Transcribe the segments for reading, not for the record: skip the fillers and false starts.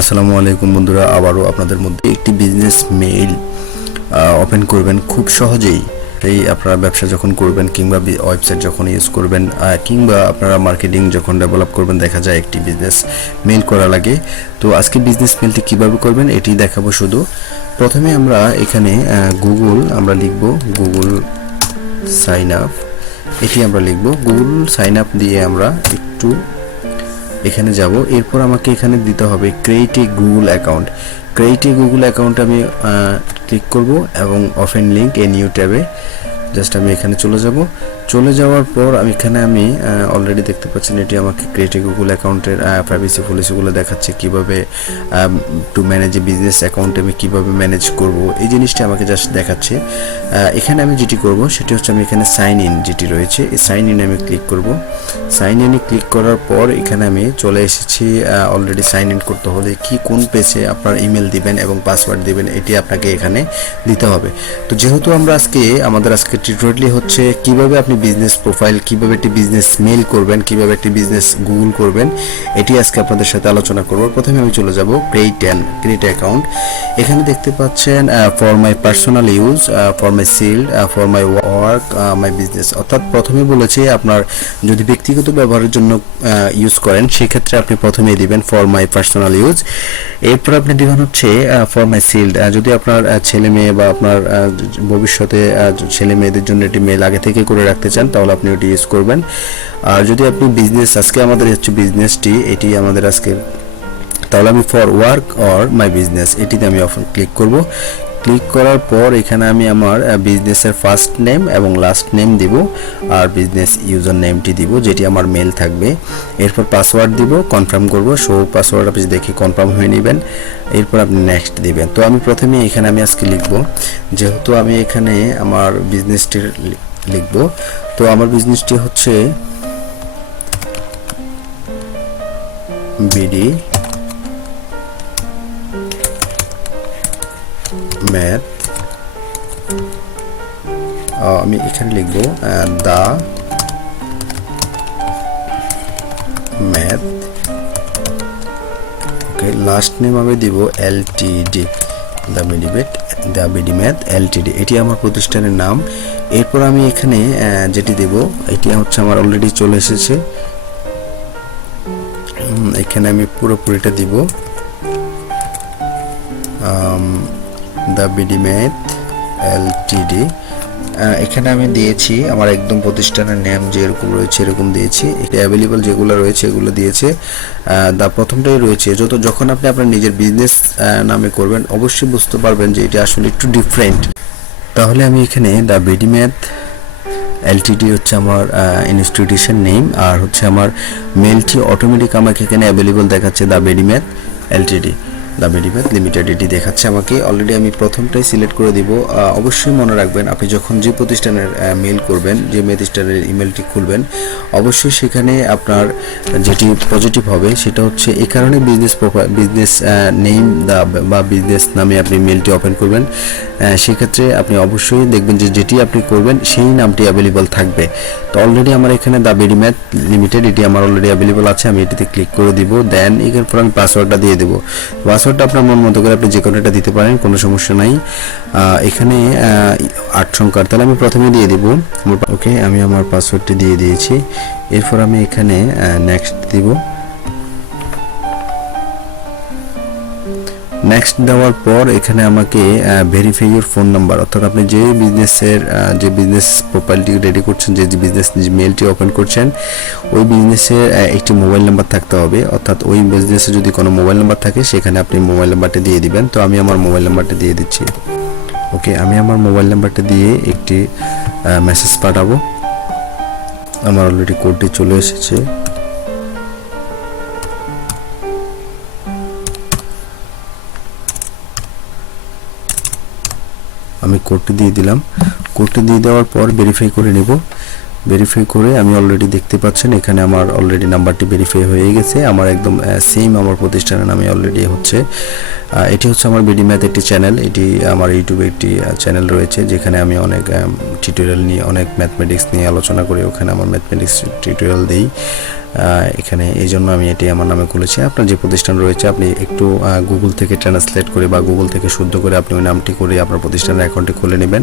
আসসালামু আলাইকুম বন্ধুরা, আবারও আপনাদের মধ্যে একটি বিজনেস মেইল ওপেন করবেন খুব সহজেই। এই আপনারা ব্যবসা যখন করবেন কিংবা ওয়েবসাইট যখন ইউজ করবেন কিংবা আপনারা মার্কেটিং যখন ডেভেলপ করবেন, দেখা যায় একটি বিজনেস মেইল করা লাগে। তো আজকে বিজনেস মেইলটি কিভাবে করবেন এটি দেখাবো। শুধু প্রথমে আমরা এখানে আমরা লিখব গুগল সাইন আপ, এটি আমরা লিখব। গুগল সাইন আপ দিয়ে আমরা একটু এখানে যাব। এরপর আমাকে এখানে দিতে হবে create a Google account. Create a Google account আমি ক্লিক করব এবং ওপেন লিংক এ নিউ ট্যাবে জাস্ট আমি এখানে চলে যাব। চলে যাওয়ার পর এখানে আমি অলরেডি দেখতে পাচ্ছেন এটি আমাকে ক্রিয়েট এ গুগল অ্যাকাউন্টের প্রাইভেসি পলিসিগুলো দেখাচ্ছে, কিভাবে to manage A business account আমি কিভাবে ম্যানেজ করব এই জিনিসটা আমাকে জাস্ট দেখাচ্ছে। এখানে আমি যেটি করব সেটি হচ্ছে আমি এখানে সাইন ইন যেটি রয়েছে এই সাইন ইনে আমি ক্লিক করব। সাইন ইনে ক্লিক করার পর এখানে আমি চলে এসেছি। অলরেডি সাইন ইন করতে হলে কোন পেজে আপনার ইমেল দিবেন এবং পাসওয়ার্ড দিবেন এটি আপনাকে এখানে দিতে হবে। তো যেহেতু আমরা আমাদের আজকে টিউটোরিয়ালটি হচ্ছে কিভাবে আপনি বিজনেস প্রোফাইল, কিভাবে একটি বিজনেস মেইল করবেন, কিভাবে একটি বিজনেস গুগল করবেন, এটি আজকে আপনাদের সাথে আলোচনা করব। প্রথমে আমি চলে যাব ক্রিয়েট অ্যাকাউন্ট। এখানে দেখতে পাচ্ছেন for my personal use, for my child, for my work, my business. অর্থাৎ প্রথমে বলেছে আপনার যদি ব্যক্তিগত ব্যবহারের জন্য ইউজ করেন সেক্ষেত্রে আপনি প্রথমে দিবেন ফর মাই পার্সোনাল ইউজ। এরপর আপনি দিবেন হচ্ছে ফর মাই সিল্ড, যদি আপনার ছেলে মেয়ে বা আপনার ভবিষ্যতে ছেলে মেয়েদের জন্য এটি মেল আগে থেকে করে রাখতে চান তাহলে আপনি ওটি ইউজ করবেন। আর যদি আপনি বিজনেস, আজকে আমাদের হচ্ছে বিজনেসটি, এটি আমাদের আজকে, তাহলে আমি for work or my business এটিতে আমি ক্লিক করব। ক্লিক করার পর এখানে আমি আমার বিজনেসের ফার্স্ট নেম এবং লাস্ট নেম দিব আর বিজনেস ইউজার নেমটি দিব যেটি আমার মেল থাকবে। এরপর পাসওয়ার্ড দিব, কনফার্ম করব। শো পাসওয়ার্ড আপনি দেখে কনফার্ম হয়ে নেবেন। এরপর আপনি নেক্সট দিবেন। তো আমি প্রথমে এখানে আমি আজকে লিখব, যেহেতু আমি এখানে আমার বিজনেসটি লিখব। তো আমার বিজনেসটি হচ্ছে বিডি ম্যাথ, আমি এখানে লিখব দা ম্যাথ। ওকে, লাস্ট নেম আমি দিব Ltd, the BD math Ltd, এটি আমার প্রতিষ্ঠানের নাম। এরপর আমি এখানে যেটি দেব এটি হচ্ছে আমার অলরেডি চলে এসেছে। এখানে আমি পুরোপুরিটা দিব দ্য বিডি ম্যাথ এলটিডি। এখানে আমি দিয়েছি আমার একদম প্রতিষ্ঠানের নাম যেরকম রয়েছে এরকম দিয়েছি। এটা অ্যাভেলেবল যেগুলো রয়েছে এগুলো দিয়েছে। প্রথমটাই রয়েছে যখন আপনি আপনার নিজের বিজনেস নামে করবেন অবশ্যই বুঝতে পারবেন যে এটা আসলে একটু ডিফারেন্ট। তাহলে আমি এখানে দ্য বিডি ম্যাথ এলটিডি হচ্ছে আমার ইনস্টিটিউশন নেম, আর হচ্ছে আমার মেলটি অটোমেটিক আমাকে এখানে অ্যাভেলেবল দেখাচ্ছে the BD math Ltd, the BD math limited এটি দেখাচ্ছে আমাকে। অলরেডি আমি প্রথমটাই সিলেক্ট করে দিব। অবশ্যই মনে রাখবেন আপনি যখন যে প্রতিষ্ঠানের মেল করবেন, যে প্রতিষ্ঠানের ইমেলটি খুলবেন, অবশ্যই সেখানে আপনার যেটি পজিটিভ হবে সেটা হচ্ছে এই কারণে বিজনেস নেম বা বিজনেস নামে আপনি মেলটি ওপেন করবেন। সেক্ষেত্রে আপনি অবশ্যই দেখবেন যে যেটি আপনি করবেন সেই নামটি অ্যাভেলেবল থাকবে। তো অলরেডি আমার এখানে দ্য বিডি ম্যাথ লিমিটেড এটি আমার অলরেডি অ্যাভেলেবল আছে। আমি এটিতে ক্লিক করে দিব। দেন এরপর আমি পাসওয়ার্ডটা দিয়ে দেবো। পাসওয়ার্ডটা আপনার মন মতো করে আপনি যে কোনোটা দিতে পারেন, কোনো সমস্যা নাই। এখানে 8 সংখ্যার, তাহলে আমি প্রথমে দিয়ে দিব। ওকে, আমি আমার পাসওয়ার্ডটি দিয়ে দিয়েছি। এরপর আমি এখানে নেক্সট দিব। নেক্সট দেওয়ার পর এখানে আমাকে ভেরিফাই ইউর ফোন নাম্বার, অর্থাৎ আপনি যে বিজনেস প্রোফাইলটি রেডি করছেন, যে বিজনেস মেলটি ওপেন করছেন ওই বিজনেসের একটি মোবাইল নাম্বার থাকতে হবে। অর্থাৎ ওই বিজনেসে যদি কোনো মোবাইল নাম্বার থাকে সেখানে আপনি মোবাইল নাম্বারটা দিয়ে দিবেন। তো আমি আমার মোবাইল নাম্বারটা দিয়ে দিচ্ছি। ওকে, আমি আমার মোবাইল নাম্বারটা দিয়ে একটি মেসেজ পাঠাবো। আমার অলরেডি কোডটি চলে এসেছে। আমি কোডটি দিয়ে দিলাম। কোডটি দিয়ে দেওয়ার পর ভেরিফাই করে নেব। ভেরিফাই করে আমি অলরেডি দেখতে পাচ্ছেন এখানে আমার অলরেডি নাম্বারটি ভেরিফাই হয়ে গেছে। আমার একদম সেম আমার প্রতিষ্ঠানের নামে অলরেডি হচ্ছে। এটি হচ্ছে আমার বিডি ম্যাথ একটি চ্যানেল। এটি আমার ইউটিউবে একটি চ্যানেল রয়েছে যেখানে আমি অনেক টিউটোরিয়াল নিয়ে, অনেক ম্যাথমেটিক্স নিয়ে আলোচনা করি। ওখানে আমার ম্যাথমেটিক্স টিউটোরিয়াল দিই। এখানে এই জন্য আমি এটি আমার নামে খুলেছি। আপনার যে প্রতিষ্ঠান রয়েছে আপনি একটু গুগল থেকে ট্রান্সলেট করে বা গুগল থেকে শুদ্ধ করে আপনি ওই নামটি করে আপনার প্রতিষ্ঠানের অ্যাকাউন্টটি খুলে নেবেন।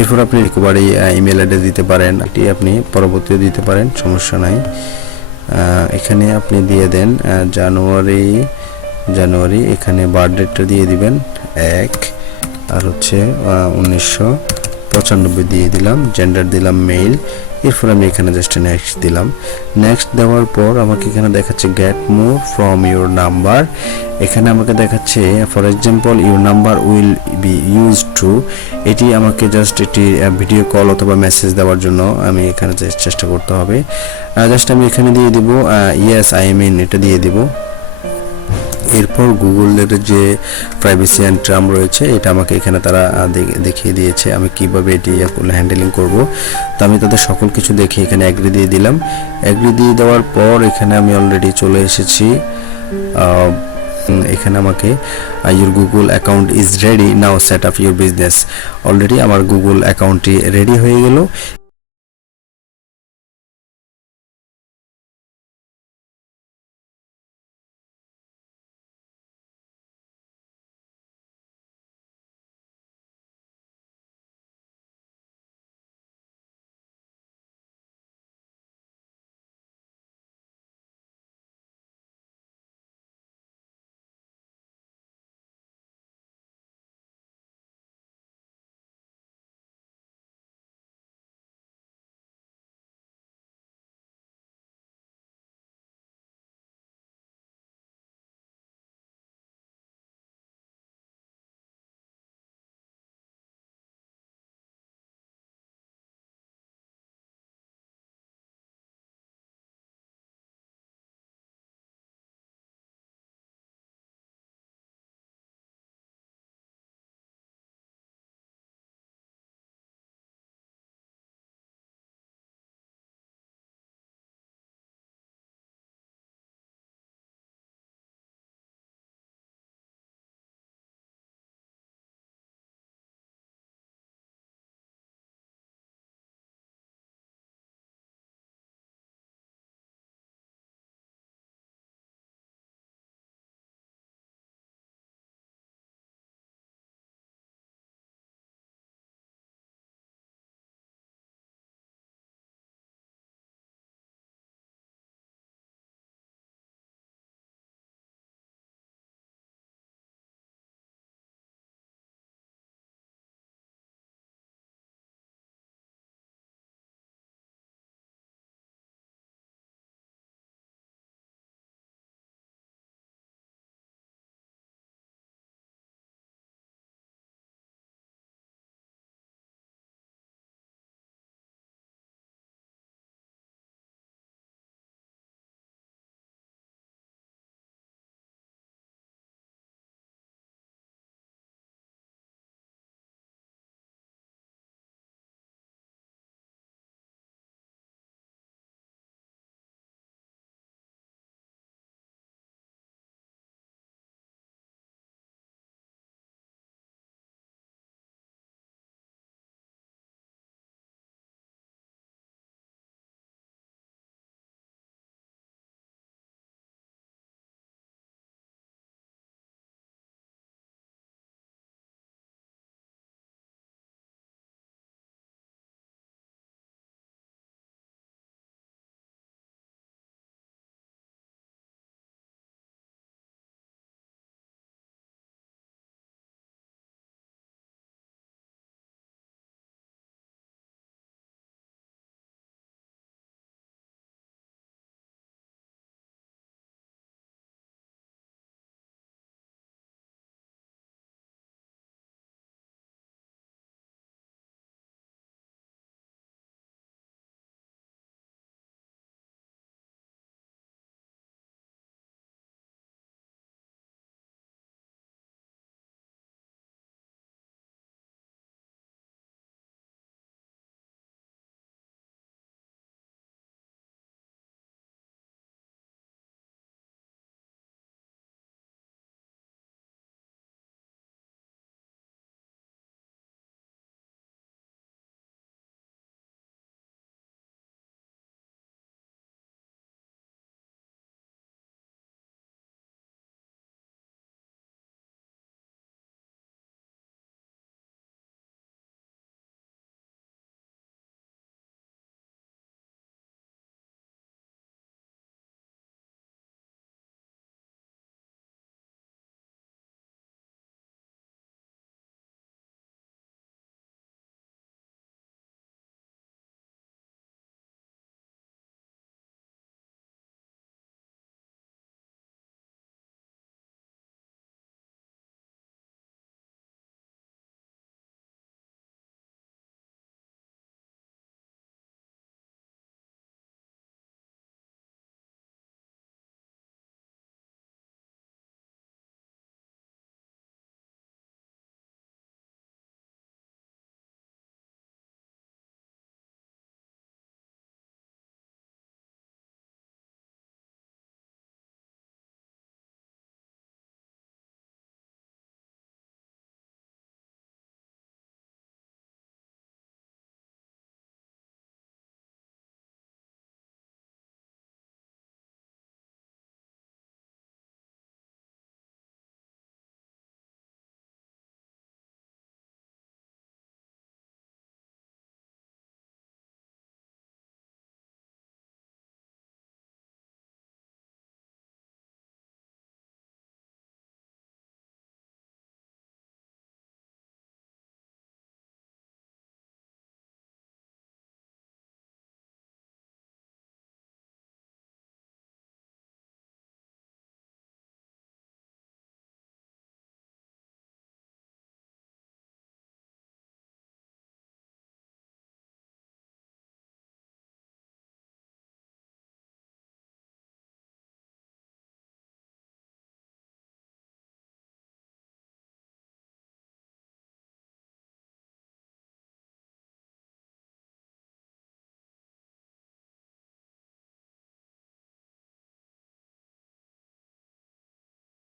এরপর আপনি একেবারেই ইমেল অ্যাড্রেস দিতে পারেন, এটি আপনি পরবর্তীতে দিতে পারেন, সমস্যা নাই। এখানে আপনি দিয়ে দেন জানুয়ারি, এখানে বার্থ ডেটটা দিয়ে দিবেন 1 আর হচ্ছে 1995 দিয়ে দিলাম, জেন্ডার দিলাম মেল। এরপর আমি এখানে জাস্ট নেক্সট দিলাম। নেক্সট দেওয়ার পর আমাকে এখানে দেখাচ্ছে get more from your number. এখানে আমাকে দেখাচ্ছে for example your number will be use to, এটি আমাকে জাস্ট এটি ভিডিও কল অথবা মেসেজ দেওয়ার জন্য আমি এখানে চেষ্টা করতে হবে। জাস্ট আমি এখানে দিয়ে দিব ইয়েস আই মিন, এটা দিয়ে দিব। এরপর গুগলের যে প্রাইভেসি অ্যান্ড টার্ম রয়েছে এটা আমাকে এখানে তারা দেখিয়ে দিয়েছে আমি কিভাবে এটি হ্যান্ডেলিং করব। তো আমি তাদের সকল কিছু দেখে এখানে অ্যাগ্রি দিয়ে দিলাম। অ্যাগ্রি দিয়ে দেওয়ার পর এখানে আমি অলরেডি চলে এসেছি। এখানে আমাকে your Google account is ready now set up your business, already আমার গুগল অ্যাকাউন্টটি রেডি হয়ে গেল।